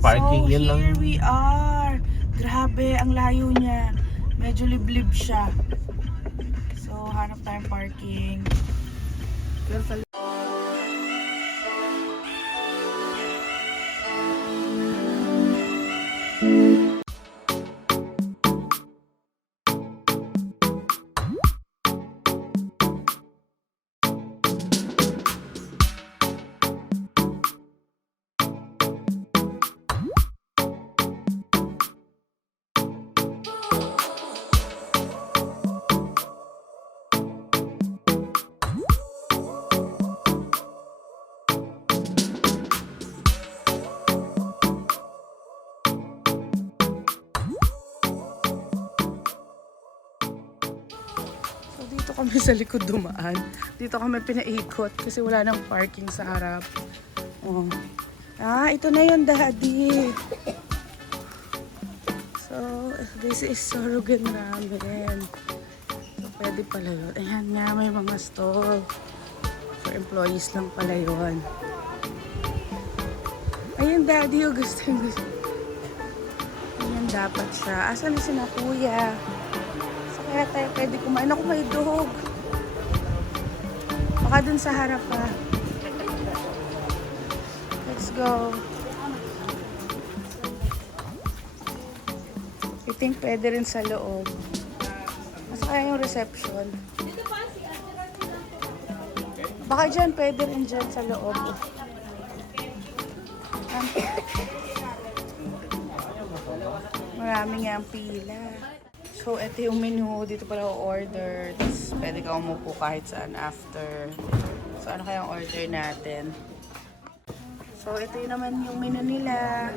parking. So Yan lang. here we are. Grabe, ang layo niya. Medyo liblib siya. So hanap tayong parking. So dito kami sa likod dumaan. Dito kami pinaikot kasi wala nang parking sa harap. Oh. Ito na yun, Daddy. So, this is Sorogan namin. So, pwede pala yun. Ayan nga, may mga stall. For employees lang pala yun. Ayan, Daddy, yung gusto. Ayan, dapat siya. Asan na si na Kuya? Kaya tayo pwede kumain. Ako, may dog. Baka dun sa harap pa. Let's go. I think pwede rin sa loob. Masa kaya yung reception? Baka dyan, pwede rin dyan sa loob. Marami nga ang pila. So, ito yung menu. Dito pala o-order. Tapos, pwede ka umupo kahit saan after. So, ano kayang order natin? So, ito yun naman yung menu nila.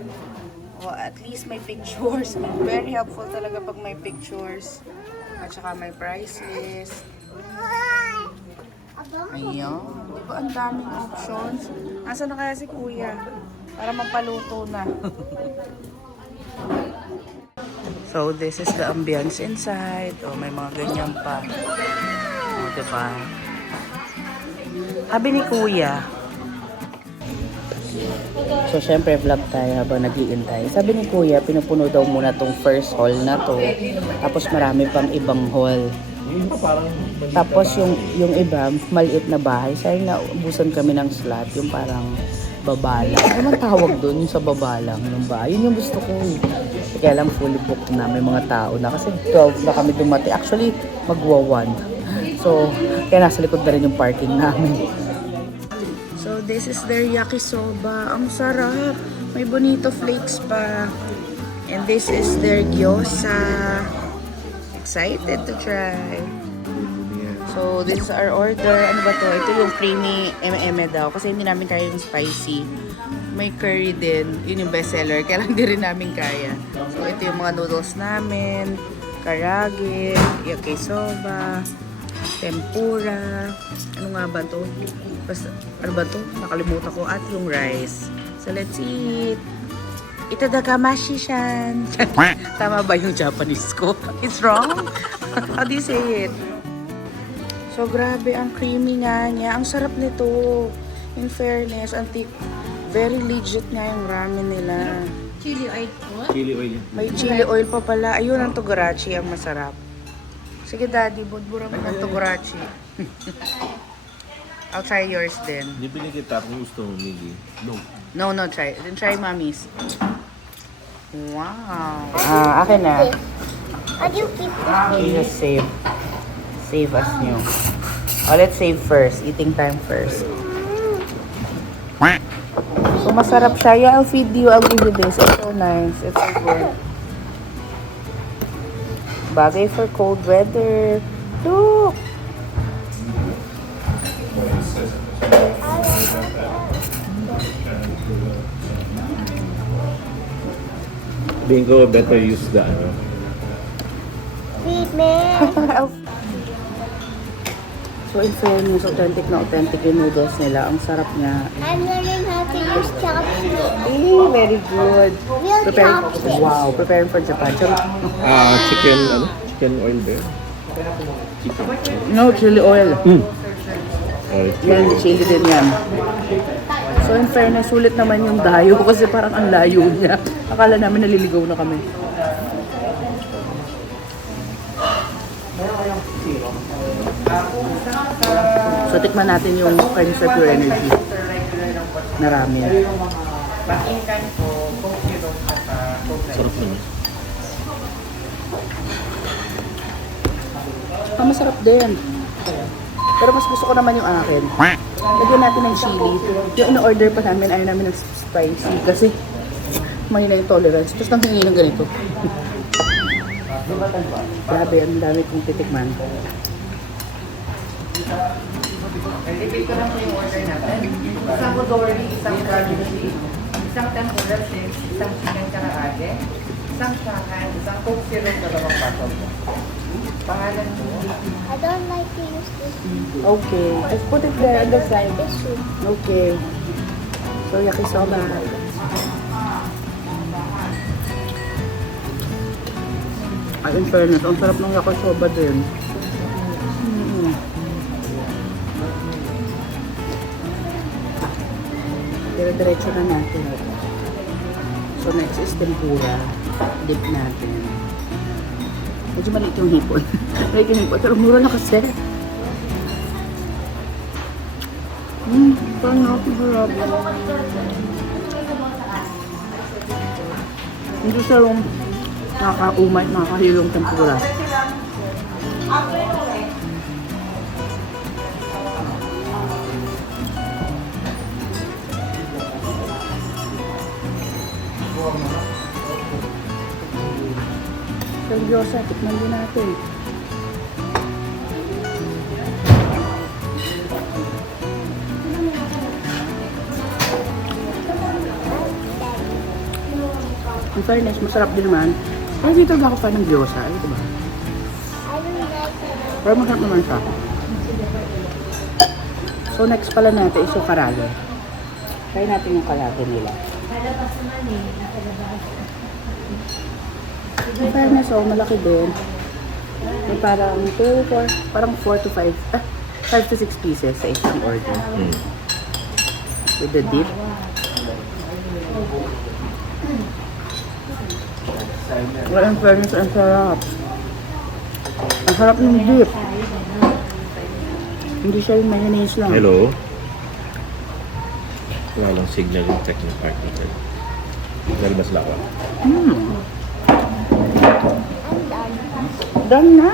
O, at least may pictures. Very helpful talaga pag may pictures. At saka may price list. Ayan. Diba ang daming options? Nasaan na kaya si Kuya? Para magpaluto na. So, this is the ambience inside. Oh, may mga ganyan pa. Oh, diba? Sabi ni Kuya. So, syempre, vlog tayo habang nag-iintay. Sabi ni Kuya, pinupuno daw muna tong first hall na to. Tapos, marami pang ibang hall. Tapos, yung iba, maliit na bahay. Sayang na ubusan kami ng slot. Yung parang babalang. Ano man tawag doon? Yung sa babalang ng bahay. Yun yung gusto ko. Kaya lang fully booked na. May mga tao na. Kasi 12 na kami dumati. Actually, magwa 1. So, kaya nasa likod na rin yung parking namin. So, this is their yakisoba. Ang sarap. May bonito flakes pa. And this is their gyoza. Excited to try. So, this is our order. Ano ba to? Ito yung creamy eme daw. Kasi hindi namin kaya yung spicy. May curry din. Yun yung bestseller. Kaya lang di rin namin kaya. So, ito yung mga noodles namin. Karage. Yakisoba. Tempura. Ano nga ba to? Basta, ano ba to? Nakalimutan ko. At yung rice. So, let's eat. Itadakamashi-shan. Tama ba yung Japanese ko? It's wrong? How do you say it? So, grabe. Ang creamy nga niya. Ang sarap nito. In fairness, very legit nga yung ramen nila. Chili oil po? Chili oil. May chili oil pa pala. Ayun ang togarachi. Ang masarap. Sige, Daddy. Budbura mo ng togarachi. I'll try yours din. Bibili kita kung gusto mo, Miggy. No. No, try. Then try Mommy's. Wow. Akin na. How do you keep this? Just save. Save as new. Oh, let's save first. Eating time first. So, masarap siya. Yeah, I'll feed you. I'll give you this. It's so nice. It's so good. Bagay for cold weather. Look! Bingo, better use the ano. Feed me. So, in fairness, authentic yung noodles nila. Ang sarap niya. I'm learning how to use chopsticks. Very good. Real chopsticks. Wow, preparing for Japan. Chicken oil ba? No, chili oil. Mm. Yan, chili din yan. So in fairness, sulit naman yung dayo kasi parang ang layo niya. Akala namin naliligaw na kami. So tikman natin yung French sa Pure Energy. Marami. Sarap naman. Masarap din. Pero mas gusto ko naman yung akin. Lagyan natin ng chili. Yung in-order pa namin, ayaw namin ng spicy kasi mahina yung tolerance. Tapos nang hingi ng ganito. Grabe, ang dami kong titikman. Repeat ko lang po yung order natin. Isang Kodori, isang Karabushi, isang tempura chips, isang chicken karaage, isang shakan, isang Coke Zero, dalawang bottle. Pangalan mo? I don't like to use this. Okay. Let's put it there on the side. This soup. Okay. So, yakisoba. Ay, in fairness, ang sarap ng yakisoba din. Dire-diretso na natin. So, next is tempura. Dip natin. Medyo maliit yung hipon. Maliit yung hipon. Pero mura na kasi. Parang harap. Hindi siya yung nakakaumay, nakakahilong tempura. Seryosa, tikman din natin. In fairness, masarap din naman. Pero dito ako pa ng gyoza. Ay, diba? I don't like it. Pero masarap naman siya. So, next pala natin is yung karage. Try natin yung karage nila. In fairness, oh, malaki din. May parang 2, 4, parang 4 to 5, 5 to 6 pieces sa isang order. With the dip. Well, in fairness, ang sarap. Ang sarap ng dip. Hindi siya yung mayonnaise lang. Hello? Wala lang signal yung technical partner. Lalabas lang ako. I'm done. Done na.